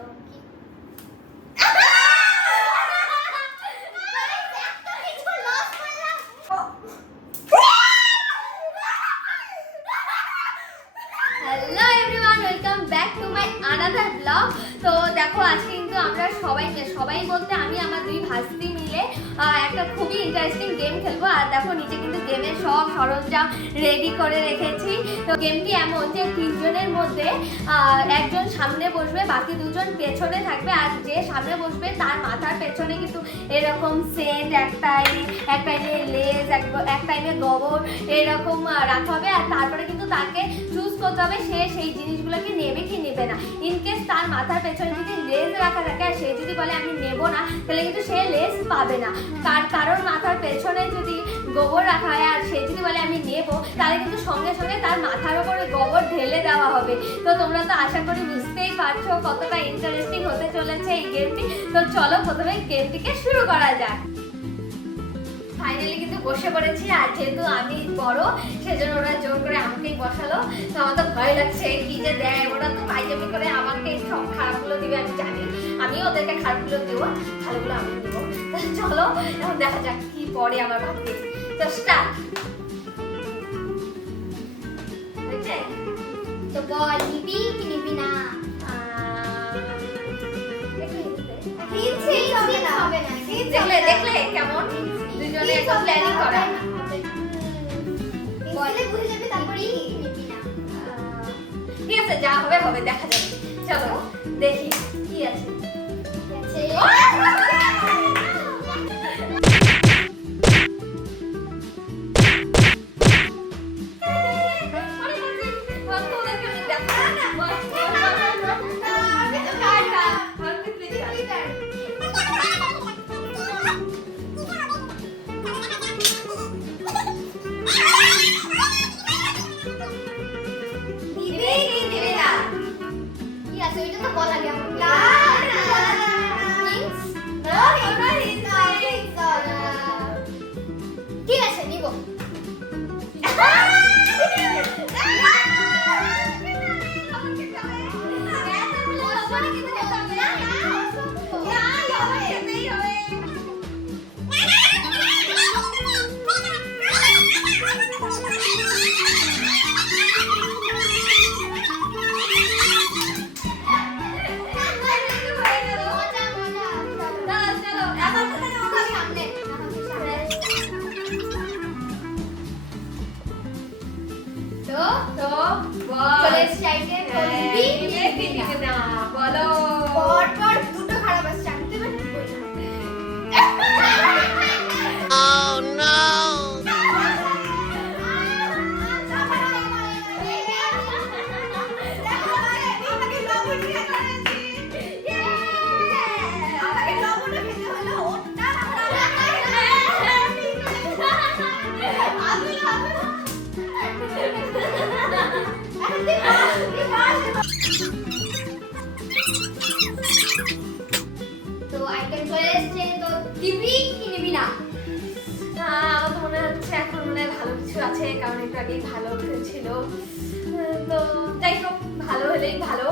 তো কি hello everyone, welcome back to my another blog. তো দেখো আজকে কিন্তু আমরা সবাই বলতে আমি আমার দুই ভাস্তি মিলে একটা খুবই ইন্টারেস্টিং গেম খেলবো। আর দেখো নিচে কিন্তু গেমের সব সরঞ্জাম রেডি করে রেখেছি। তো গেমটি এমন যে তিনজনের মধ্যে একজন সামনে বসবে, বাকি দুজন পেছনে থাকবে। আর যে সামনে বসবে তার মাথার পেছনে কিন্তু এরকম সেন্ট, এক টাইমে লেজ, এক টাইমে গোবর এরকম রাখা হবে। আর তারপরে কিন্তু তাকে চুজ করতে হবে সে সেই জিনিসগুলোকে নেবে কি নেবে না। ইনকেস তার মাথার পেছনে যদি লেজ রাখা থাকে আর সে যদি বলে আমি নেব না, তাহলে কিন্তু সে লেজ পাবে না। তার কারণ মাথার পেছনে যদি গোবর রাখা হয় আর সে যদি বলে আমি নেব, তাহলে কিন্তু সঙ্গে সঙ্গে তার মাথার উপরে গোবর ঢেলে দেওয়া হবে। তো তোমরা তো আশা করি বুঝতেই পারছো কতটা ইন্টারেস্টিং হতে চলেছে এই গেমটি। তো চলো প্রথমে গেমটিকে শুরু করা যাক। ফাইনালি কিন্তু বসে পড়েছি। আর যেহেতু আমি বড় সেজন্য ওরা জোর করে আমাকেই বসালো। তো আমার তো ভয় লাগছে কি যে দেয় ওরা। তো পাইজামি করে আমাকে সব খারাপগুলো দিবে আমি জানি, আমিও ওদেরকে খারাপগুলো দেবো, ভালোগুলো আমি দেবো। চলো এখন দেখা যাক কি পরে আমার ভাবতে। তো স্টার্ট। তো বল নিবি কি নিবি না? দেখলে কেমন দুজনে একটু প্ল্যানিং করা। বলে বুঝে যাবে তারপরে নিবি না। ঠিক আছে, যা হবে হবে, দেখা যাবে। চলো দেখি কি আছে। ঠিক আছে নিব। বলো পরপর দুটো খারাপ আসছে, আমি তো এবার নিবই না। Oh no! তো আইটেম চলে এসেছে। তো টিভি কি নিবি না? আমার তো মনে হচ্ছে এখন মনে হয় ভালো কিছু আছে, কারণ একটু আগেই ভালো ছিল। তো যাই হোক, ভালো হলেই ভালো।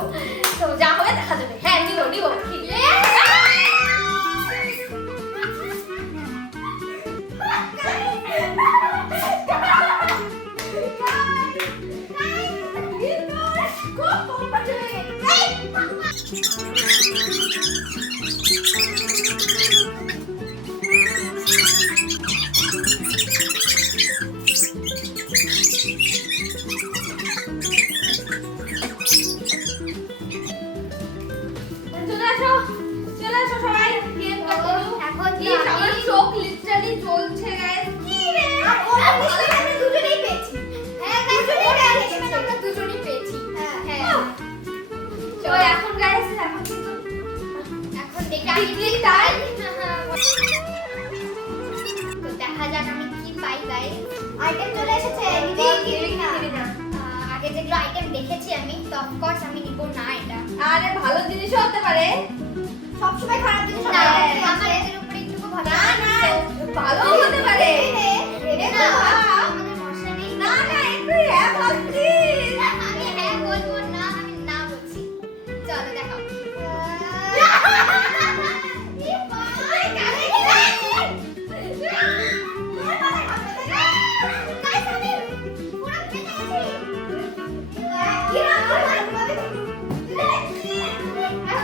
তো যা হবে দেখা যাবে। হ্যাঁ নিব নিব। চলে আসো সবাই। এখন আমার চোখ লিটারালি জ্বলছে গাইস। কি রে আমরা দুজনেই পেয়েছি। হ্যাঁ গাইস, আমরা দুজনেই পেয়েছি। হ্যাঁ তো এখন গাইস এখন কিন্তু এখন দেখি আমি কি পাই। তো দেখা যাক আমি কি পাই গাইস। আইটেম চলে এসেছে। নিবি কি নিবি না? আগে যেগুলো আইটেম দেখেছি আমি, তো অফ কোর্স আমি নিব না এটা। আরে ভালো জিনিসও হতে পারে, সবসময় খারাপ জিনিস না, হয়। আমার এর উপরে একটু ভালো না না ভালো হতে পারে। না আমাদের মশলা নেই। না না একটু হ্যাঁ বলছিস। আমি হ্যাঁ বলবো না, আমি না বলছি। চলো দেখাও।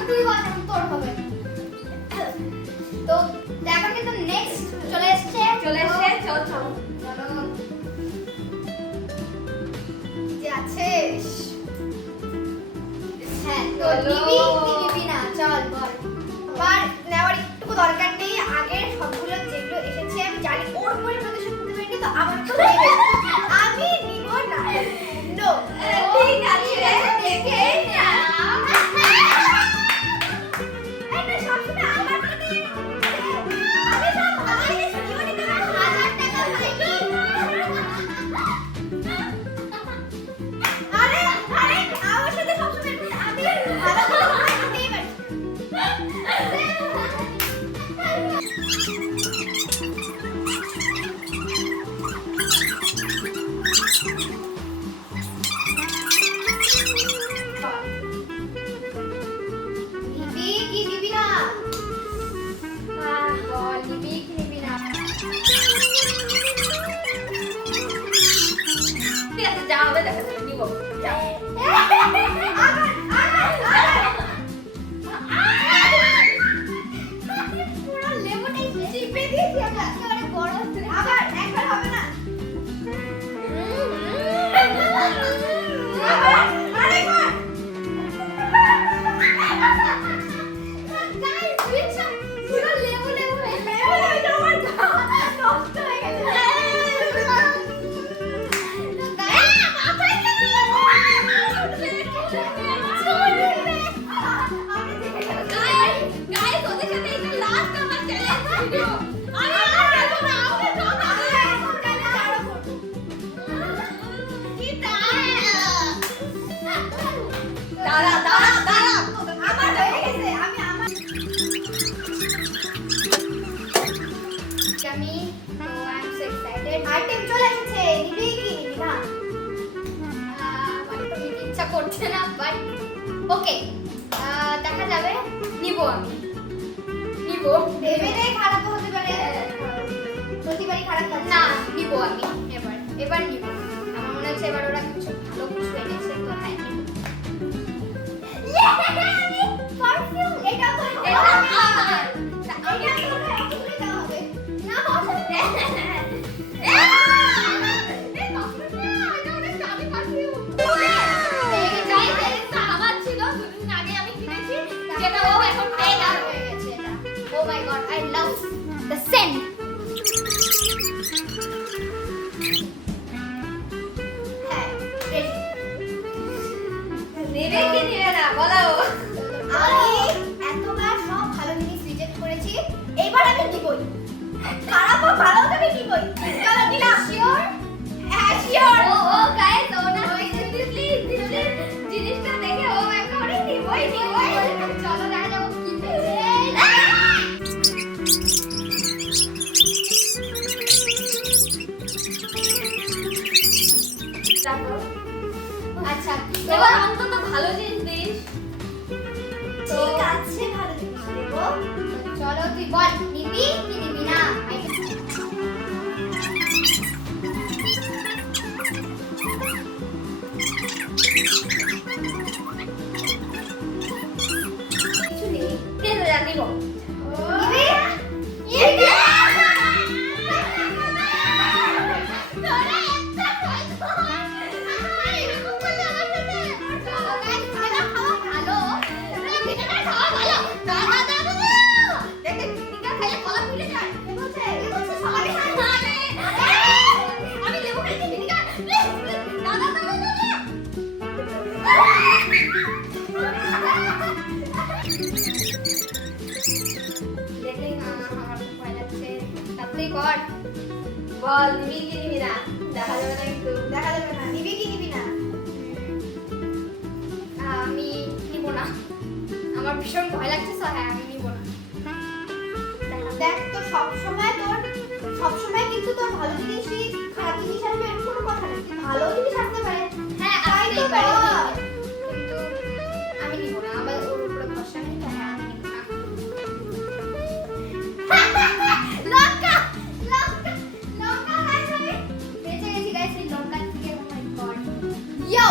তুই বল এখন তোর হবে। তো এখন কিন্তু নেক্সট চলে এসেছে চল চলো যে আছিস। হ্যাঁ তো বলো। নিবি না চল বল। আমার নেওয়ার একটু দরকার নেই, আগের সবগুলো যেগুলো এসেছে আমি জানি ওর উপরে প্রদর্শন করতে পারিনি, তো আমার তো নেবে। আমি নিব না। নো ঠিক আছে দেখে না এই না সবসময় আমার কথা আমি সব ভাই জীবনে তোমার 1000 টাকা পাইনি। আরে আরে আমার সাথে সবসময় আমি ভালো করে পাইনি বাট নিবি কি নিবি না? বল নিবি কি নিবি না? ঠিক আছে যা হবে দেখা যাবে নিব যাও পুরো লেমনটাই চিপে দিয়েছি আমি একেবারে বড় হচ্ছে। আবার একবার হবে না। আরেকবার। Guys, বুঝছো? পুরো লেবু হয়ে গেছে। আমার গা নষ্ট হয়ে গেছে। তো guys, মাথায় গাইস ওদের সাথে এটা লাস্ট আমার চ্যালেঞ্জ ভিডিও আমি আর খেলবো না আমাকে জল দাঁড়া আমার হয়ে গেছে। আমি তো I am so excited. Item চলে এসেছে। নিবি কি নিবি না? আমার তো নিতে ইচ্ছা করছে না বাট ওকে দেখা যাবে। নিব আমি নিব ভেবে নেই খারাপ হতে পারে, প্রতিবারই খারাপ হচ্ছে। না নিব আমি এবার নিব। আমার মনে হচ্ছে এবার ওরা কিছু ভালো কিছু এনেছে, তো হ্যাঁ নিব। পারফিউম এটা তো এটা আমার এটা তো এতগুলো দেওয়া হবে না হবে। আমার ছিল দুদিন আগে আমি কিনেছি যেটা ও এখন পেয়ে গেল হয়ে গেছে এটা। Oh my God I love the scent. হ্যাঁ ready। নেবে কি নেবে না বলো আমি এতবার সব ভালো জিনিস রিজেক্ট করেছি, এইবার আমি নিবই। খারাপ হোক ভালো হোক আমি নিবই। চলো নিলাম। শিওর? হ্যাঁ শিওর। ও গাইস ও না সিরিয়াসলি জিনিসটা দেখে ও একেবারে নিবই চলো দেখা যাবো কি পেয়েছে। তারপর আচ্ছা এবার অন্তত ভালো জিনিস দিস ঠিক আছে ভালো জিনিস দেবো। চলো তুই বল নিবি কি নিবি না? কিছু নেই। ঠিক আছে নিব নিবি? নিবি? তোরা একটা কথা এরকম করলে আমার সাথে চলো গাইস খাওয়া খাওয়া ভালো। পিঠাটা খাওয়া ভালো। দাদা দেখে পিঠা খাইলে কলা ফুলে যায়। কে বলছে সবাই খায়। আমি লেবু খাইছি ভিনিগার দাদা দেখে আমার খুব ভয় লাগছে। তাড়াতাড়ি কর। বল নিবি কি নিবি না দেখা যাবে না কিন্তু দেখা যাবে না। নিবি কি নিবি না? আমি নিব না। আমার ভীষণ ভয় লাগছে, সো হ্যাঁ আমি নিব না। দেখ তো সবসময় কিন্তু তোর ভালো জিনিসই খারাপ জিনিস আসবে এরকম কোনো কথা নেই। ভালো জিনিস আসতে পারে। হ্যাঁ তাই তো আসতেই পারে বল। কিন্তু আমি নিব না। আমার ওর উপরে ভরসা নেই, তো হ্যাঁ আমি নিব না। লঙ্কা লঙ্কা লঙ্কা গাইস আমি বেঁচে গেছি গাইস এই লঙ্কা থেকে। ও মাই গড ইয়ো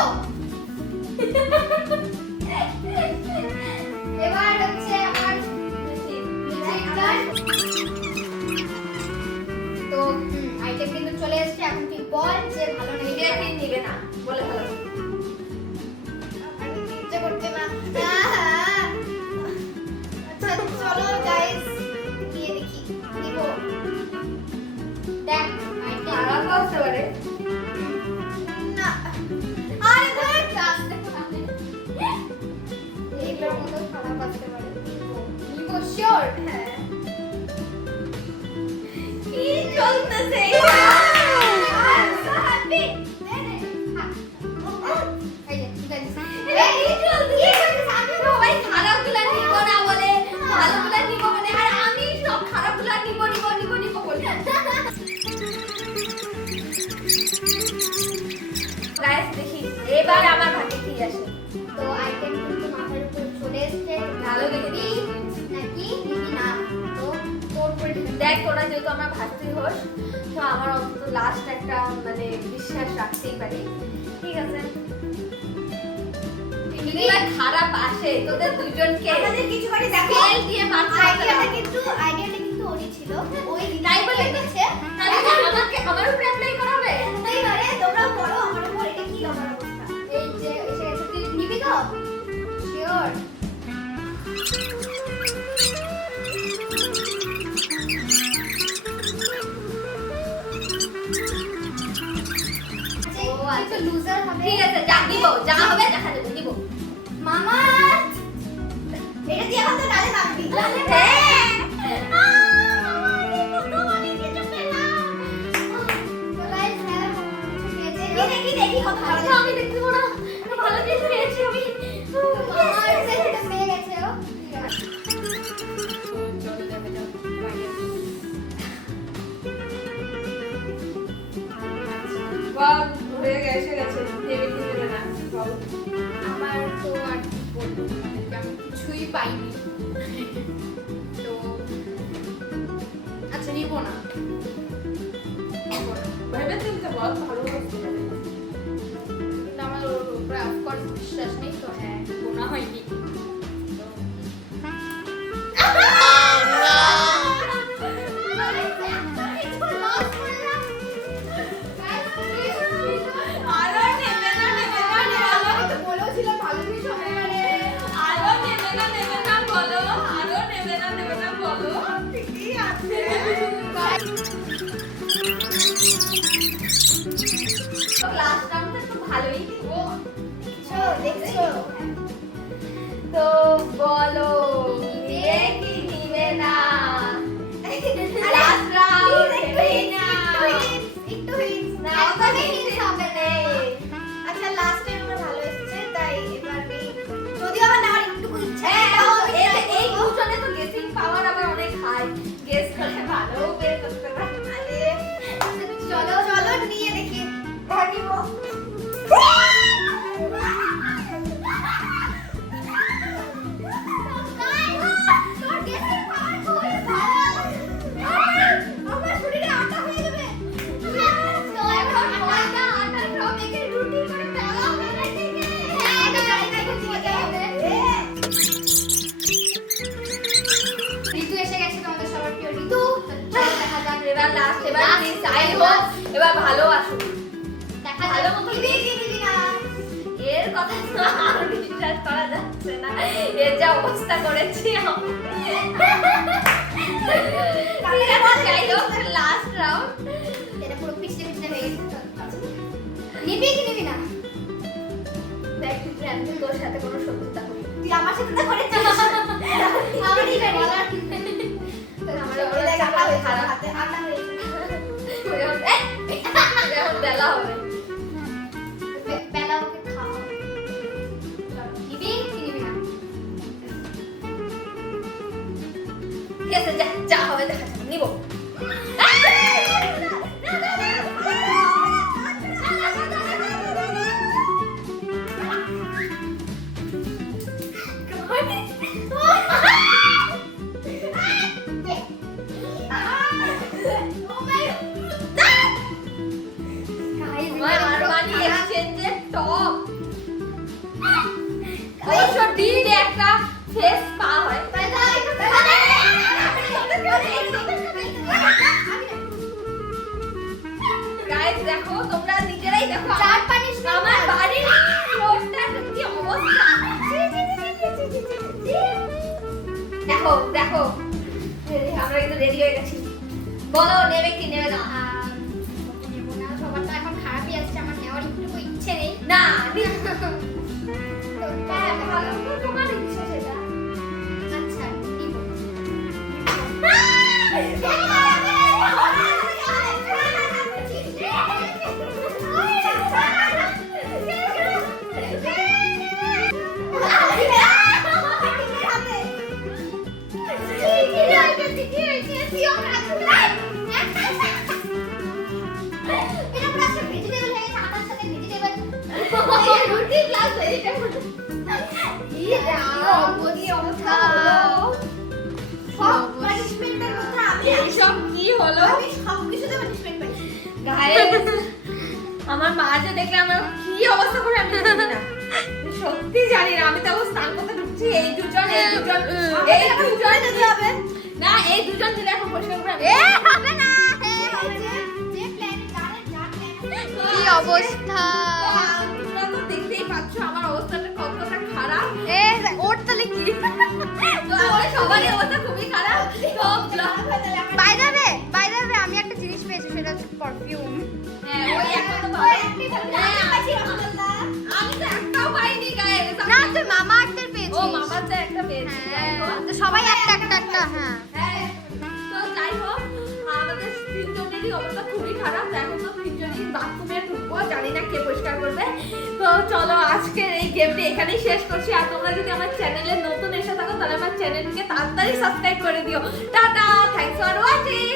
এবার শিওর হ্যাঁ কি চলতেছে I'm so happy এই যে ঠিক আছে কি চলতেছে সবাই খারাপগুলা নিব না বলে ভালোগুলা নিব মানে আর আমি সব খারাপগুলা নিব বলে গাইস দেখি এবার আমার ভাগে কি আসে তো আইটেম কিন্তু মাথার উপর চলে এসেছে ভালো দেখবি নাকি নিবি না তো তোর উপরে দেখ তোরা যেহেতু আমার ভাতৃ হোস তো আমার অন্তত লাস্ট একটা মানে বিশ্বাস রাখতেই পারি ঠিক আছে যদি এবার খারাপ আসে তোদের দুজনকে আমাদের কিছু করে দেখো তেল দিয়ে মারতে আইডিয়াটা কিন্তু ওরই ছিল ওই তাই বলে দিচ্ছে তাহলে কি আমাকে আমার উপরে অ্যাপ্লাই করা হবে এইবারে তোমরা বলো আমার উপর এটা কি আমার অবস্থা এই যে এসে গেছে তুই নিবি তো শিওর ও আচ্ছা লুজার হবে ঠিক আছে যা দিব যা হবে দেখা দেবো দিব মামা এটা দিয়ে এখন তো ডালে মাখবি হ্যাঁ দেখি কত ভালো আচ্ছা, আমি দেখতে পাবো না তো ভালো জিনিস পেয়েছি আমি আমার সেটা পেয়ে গেছে ও চলো যাবে যাও বাহ হয়ে গেছে দেবে কি দেবে না বলো আমার তো আর কি বলবো আমি কিছুই পাইনি তো আচ্ছা নিব না ভেবে চিন্তে বল ভালো হচ্ছে কিন্তু আমার ওর উপরে অফকোর্স বিশ্বাস নেই তো হ্যাঁ গোনা হয়নি আরো নেবে না আমি তো বলেছিলাম ভালো জিনিস হবে মানে আরো নেবে না বলো আরো নেবে না বলো ঠিকই আছে লাস্ট রাউন্ডে তো ভালোই দিব দেখছো তো বলো নিবে কি নিবে না লাস্ট রাউন্ড নেবে না একটু হিন্টস না, একদমই ওখানে হিন্টস hints হবে না আচ্ছা লাস্ট টাইম আমার ভালো এসেছে তাই এবার যদিও আমার নেওয়ার একটু ইচ্ছা এই কোশ্চেনে তো গেসিং পাওয়ার আবার অনেক হাই গেস করে ভালো বের করতে পারে চলো চলো নিয়ে দেখি ভাগিব তোর গেসের পাওয়ার খুবই ভালো আমার শরীরে আটা হয়ে যাবে তো এখন আটা সব একে রুটি করে ফেলা হবে না ঠিক আছে হ্যাঁ এটা ট্রাই করতে মজা হবে ঋতু এসে গেছে তোমাদের সবার প্রিয় ঋতু চলো দেখা যাক এবার লাস্ট এবার চাই হোক এবার ভালো আসুক দেখা ভালো যাক মতো দিবি না এর কথা তো আর বিশ্বাস করা যাচ্ছে না এর যা অবস্থা করেছি আমি যাই হোক লাস্ট রাউন্ড এটা পুরো পিছনে পিছনে হয়ে গেছে নিবি কি নিবি না দেখ তুই আমি তো তোর সাথে কোনো শত্রুতা করি তুই আমার সাথে তো করেছিস আমি নিবে বলার আমার ওরে ওরা দেখ চাপা আটা হয়েছে খারাপ হাতে আটা হয়েছে এখন বেলা হবে বেলা ওকে খাওয়া নিবি কি নিবি না ঠিক আছে যা যা হবে দেখা যাবে নিব আমার আরমানি এক্সচেঞ্জের টপ অবশ্য ডিড একটা ফেস পা হয় গাইস দেখো তোমরা নিজেরাই দেখো চার পানিশ আমার বাড়ির ফ্লোরটা কি অবস্থা দেখো দেখো আমরা কিন্তু রেডি হয়ে গেছি বলো নেবে কি নেবে না নেবো না সবার তো এখন খারাপই আসছে আমার নেওয়ার একটু ইচ্ছে নেই না তো হ্যাঁ, ভালো তো তোমার ইচ্ছে সেটা আচ্ছা নিব আমার মা যে দেখলে আমার কি অবস্থা করে আমি জানি না। আমি সত্যি জানি না, আমি তো স্নান করতে ঢুকছি, এই দুজন যেতে হবে না, এই দুজন দিলে এখন পরিষ্কার করে এ হবে না যে প্ল্যান যা প্ল্যান কি অবস্থা! তোমরা তো দেখতেই পাচ্ছ আমার অবস্থাটা কতটা খারাপ। এ ওর তাহলে কি? তো আমাদের সবারই অবস্থা খুবই খারাপ। তো বাই দ্য ওয়ে আমি একটা জিনিস পেয়েছি, সেটা হচ্ছে পারফিউম। হ্যাঁ, ওই একটা তো আমি তো একটাও পাইনি গায়ে। না তুই মামা আর্থের ও পেয়েছিস। মামার যা একটা পেয়েছি। যাই হোক। হ্যাঁ, তো সবাই একটা হ্যাঁ। হ্যাঁ, তো যাই হোক, আমাদের তিনজনেরই অবস্থা খুবই খারাপ। এখন তো তিনজনই বাথরুমে ঢুকবো, জানি না কে পরিষ্কার করবে। তো চলো আজকের এই গেমটি এখানেই শেষ করছি। আর তোমরা যদি আমার চ্যানেলে নতুন এসে থাকো তাহলে আমার চ্যানেলকে তাড়াতাড়ি সাবস্ক্রাইব করে দিও। Tata, thanks for watching.